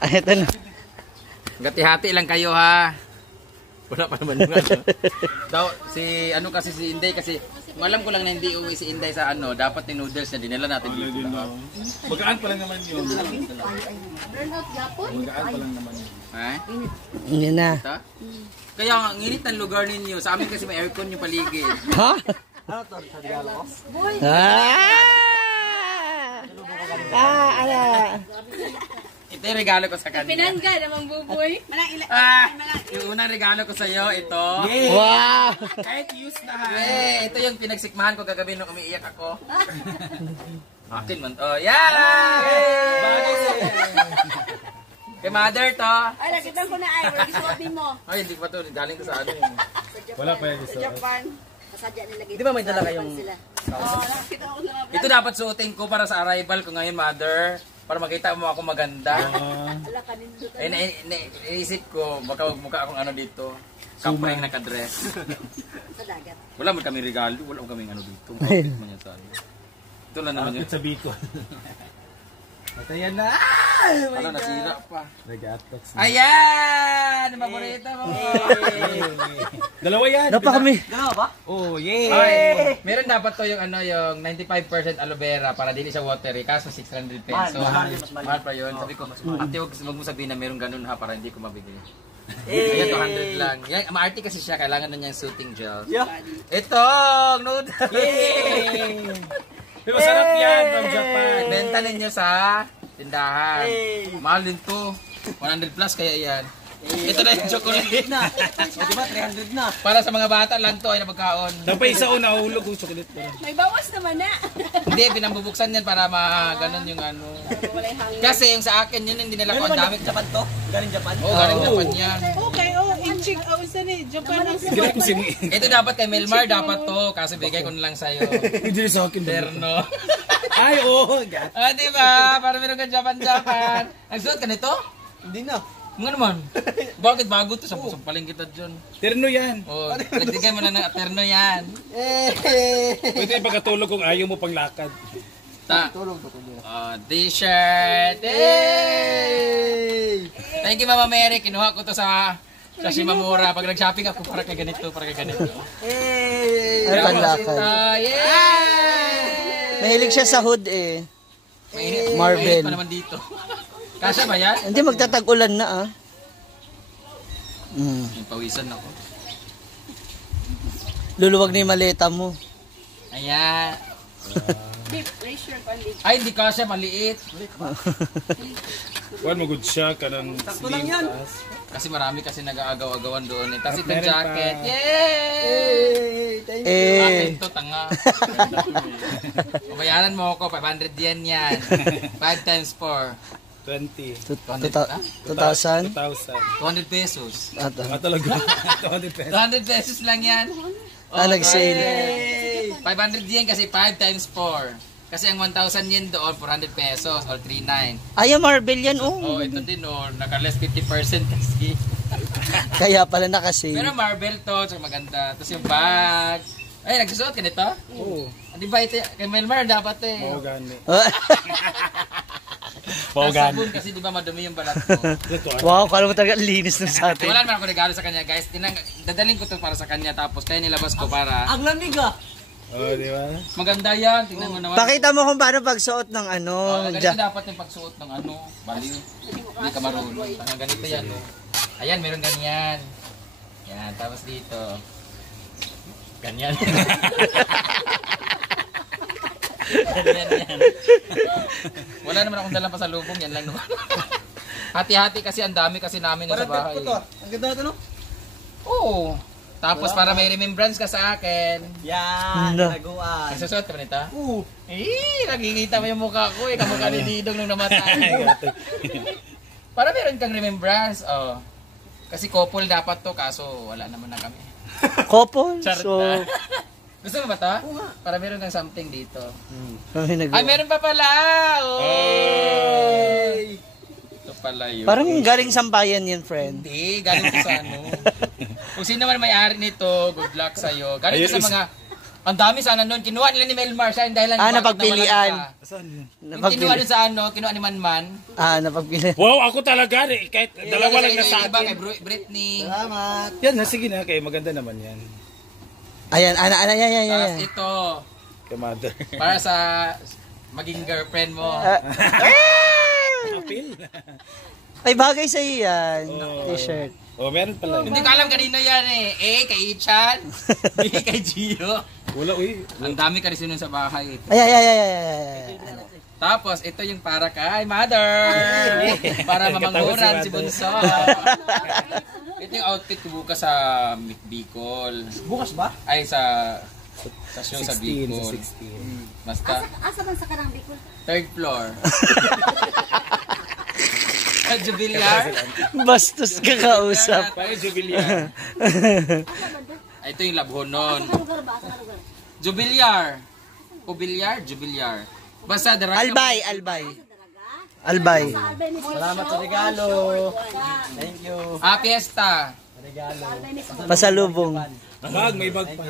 Ay, ito na. Gati-hati lang kayo ha. Wala pa naman yung ano. Daw, si ano kasi si Inday kasi kung alam ko lang na hindi uwi si Inday sa ano, dapat yung noodles na dinala natin dito. Magaan pa lang naman yun. Burnout gapon? Magaan pa lang naman yun. Ha? Yan na. Ito? Kaya ang init ng lugar ninyo. Sa amin kasi may aircon yung paligid. Ha? Ano to? Sa dialogo? Boy! Ala. Ito yung regalo ko sa kanya. Pinangga naman buboy. Yung unang regalo ko sa iyo, ito. Wow! Kahit use na ha. Ito yung pinagsikmahan ko kagabi nung umiiyak ako. Akin man. Oh, yeah! Bagay sa'yo. Kay mother to. Ay, nakita ko na ay. Wala isuot din mo. Ay, hindi pa to. Galing ko sa ano yung... Wala pa yung Sa Japan. Kasadya nila Di ba may dala kayong... Oo, nakita ko na. Ito dapat suotin ko para sa arrival ko ngayon, mother. Para makita mo ako maganda. Ala, kanindot. Naisip ko, baka mukha akong ano dito. Kapre yung nakadress. Sa dagat. Wala man kami regalo, wala man kami ano dito. Outfit man yan sa ano. Ito lang naman yun. Outfit sa Bicol. At ayan na! Ano, nasira pa. Nag-atox na. Ayan! Ang paborito mo! Dalawa yan! Napa kami. Dalawa ba? Oh, yay! Okay. Meron dapat to yung ano yung 95% aloe vera para dili siya watery kaso 600 pesos. Mahal pa yun. Sabi ko, ate wag mo sabihin na meron ganun ha para hindi ko mabigay. Ayan, 200 lang. Yan, maarte kasi siya, kailangan na niyang soothing gel. Ito! Noodles! Yay! Pero masarap yan from Japan. Benta ninyo sa tindahan. Mahal din to. 100 plus kaya yan. Ito na yung chocolate na. Diba 300 na? Para sa mga bata lang to ay napagkaon. Tapos isa o nahulog yung chocolate ko. May bawas naman na. Hindi, pinambubuksan yan para ganon yung ano. Walay hangin. Kasi yung sa akin yun hindi nila ko ang dami. Japan to? Galing Japan? Oo, galing Japan yan. Okay, oh, inchik, usan eh, Japan ang Galing ko sini. Ito dapat kay Melmar, dapat to. Kasi bigay ko na lang sa'yo. Hindi sa akin. Terno. Ay, oo. Ah, di ba? Para meron ka Japan. Nagsuot ka nito? Hindi na. Nga naman. Bakit bago to? Sampaling kita dyan. Terno yan. Oh, nagdigay mo na ng terno yan. Pwede ipagkatulog kung ayaw mo panglakad. T-shirt. Hey! Thank you, Mama Mary. Kinuha ko to sa Shimamura. Pag nag-shopping ako, para kay ganito. Ay, panlakad. Yay! Mahilig siya sa hood eh. Marvel. Marvel. Pa naman dito. Kasya ba yan? Hindi, magtatag-ulan na ah. Yung pawisan ako. Luluwag na yung maleta mo. Ayan. Deep pressure pandi. Ay, hindi kasya. Maliit. One mo good siya ka ng sleeve. Kasi marami kasi nag-aagaw-agawan doon. Tapos itong jacket. Yay! Akin to, tanga. Bayaran mo ako. 500 yen yan. 5 times 4. 20. 2,000? 2,000. 200 pesos. Talaga. 200 pesos. 200 pesos lang yan. Nag-sale. 500 yen kasi 5 times 4. Kasi ang 1,000 yen doon, 400 pesos or 3,900. Ay, Marvel yan oh. Oh, ito din oh, naka-less 50% kasi. Kaya pala nakasale. Pero Marvel to, so maganda. Tapos yung bag. Ay, nagsusuot ka nito? Oo. Di ba ito, kay Melmar dapat eh. Oo, gani. Sabon kasi di ba madumi yung balat ko. Wow, kala mo talaga linis na sa atin. Wala naman ako regalo sa kanya guys. Dadaling ko to para sa kanya tapos kaya nilabas ko para. Ang lamig ah. Oo, di ba? Maganda yan. Tingnan mo naman. Pakita mo kung paano pagsuot ng ano. Ganito dapat yung pagsuot ng ano. Baliw. Hindi ka marunong. Ganito yan. Oh. Ayan, meron ganyan. Yan, tapos dito. Ganyan. Ganyan. Wala naman akong dalang pasalubong. Yan lang naman. Hati-hati kasi ang dami kasi namin sa bahay. Ang ganda ito no? Oo. Tapos para may remembrance ka sa akin. Yan, naguan. Nagsusuot ka ba nito? Oo. Nakikita mo yung mukha ko eh. Kamukha ni Didong nung namatay. Para meron kang remembrance. Oh. Kasi couple dapat to kaso wala naman na kami. Couple? Charot So, na. Gusto mo ba to? Para meron kang something dito. Ay, Ay, meron pa pala! Oh! Ito pala yun. parang galing sampayan yun, friend. Hindi, galing ko sa ano. Kung sino man may-ari nito, good luck sa'yo. Galing ko sa mga Ang dami sana nun. Kinuha nila ni Melmar siya yung dahilan. bakit napagpilian. nawalan ka. Saan yun? Yung kinuha dun sa ano, kinuha ni Manman. Napagpili. Wow, ako talaga eh. Kahit dalawa lang na sa Iba kay akin. Britney. Yan na, sige na. Kaya maganda naman yan. Ayan, yan. Tapos ito, Kay mother. para sa maging girlfriend mo. Apil. Ay, bagay sa yan. Oh. T-shirt. Oh, meron pala yun. Hindi ko alam kanino yan eh. A, kay Ichan. B, kay Gio. Wala, uy. Ang dami ka rin sa bahay. Ay. Tapos, ito yung para kay Mother. Para mamanghuran si Bunso. Ito yung outfit ko bukas sa Bicol. Bukas ba? Ay, sa stasyon sa 16, Bicol. 16. Basta, Asa man sa karang Bicol? third floor. Sa Jubilyar. Bastos ka kausap. Paano jubilia? Ito yung labhonon. Sa lugar ba? Sa lugar? Jubilyar. Jubilyar? Jubilyar. Basta, direct Albay. Albay. Salamat sa regalo. Thank you. Fiesta. Pasalubong. Bag, may bag pa.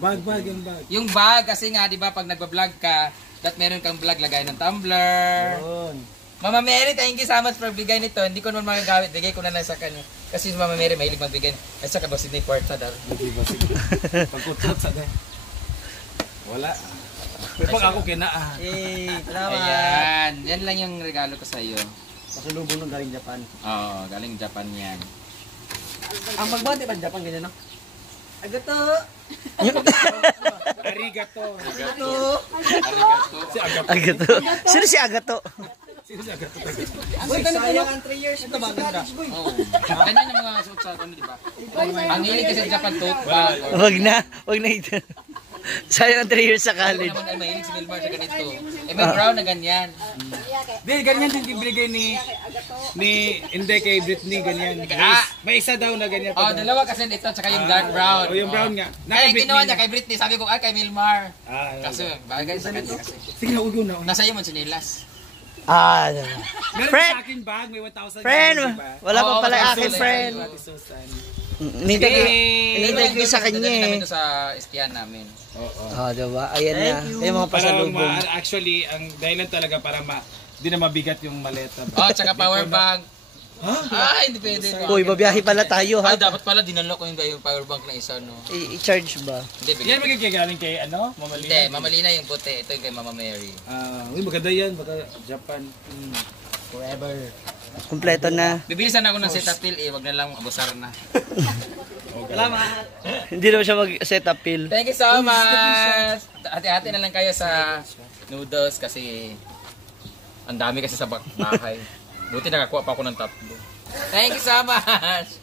Bag, yung bag. Yung bag, kasi nga, di ba, pag nagbablog ka, that meron kang vlog, lagay ng tumbler. Mama Mary, thank you so much for bigay nito. Hindi ko naman magagamit. Bigay ko na lang sa kanya. Kasi si Mama Mary, mahilig magbigay. Ay, saka ba Sydney Porta daw? Hindi ba sige. Pagkutot sa day. Wala. May pag ako kinaa. Ayan. Yan lang yung regalo ko sa iyo. Pasalubong ng galing Japan. Oo, galing Japan yan. Ang magbati pa Japan ganyan, no? Agato. Arigato. Arigato. Si Agato. Agato. Sino si Agato? Sino si Agato? Sayang ang 3 years. Ito ba ganda? Oo. Ganyan yung mga suot sa ano, di ba? Ang hilig kasi sa Japan, tote bag. Wag na ito. Sayang ang 3 years sa Ako college. naman ay mahilig si Wilmar sa ganito. Eh, may brown na ganyan. Di, ganyan din binigay ni hindi kay Britney, ganyan. May isa daw na ganyan. Oh, dalawa kasi ito, tsaka yung dark brown. Oh, yung brown nga. Kaya kinuha niya kay Britney, sabi ko, ay kay Wilmar. Ah, Kasi bagay sa kanya kasi. sige na, ugo na. Nasa iyo mo sinilas. Meron Friend! sa akin bag, may 1,000. Friend! diba? Wala pa Oo, pala Susan. akin, friend. Ate Susan. Hinintay ko sa kanya Dadalhin eh. ito sa istiyan namin. Oo. Diba? Ayan na. Yung mga Parang pasalubong. actually, ang dahilan talaga para di na mabigat yung maleta. Oh, tsaka power bank. Ay, hindi pwede. Uy, babiyahe pala tayo, ha? Ay, dapat pala dinalo ko yung power bank na isa, no? I-charge ba? Hindi, bigyan. Yan magigagaling kay Mama Lina. Hindi, Mama Lina yung puti. Ito yung kay Mama Mary. Uy, maganda yan. Baka Japan. Forever. Kompleto na. Bibilisan ako ng Cetaphil eh. Wag na lang abusar na. Salamat. Hindi naman siya mag-set up pill. Thank you so much. Hati-hati na lang kayo sa noodles kasi ang dami kasi sa bahay. Buti nakakuha pa ako ng 3. Thank you so much.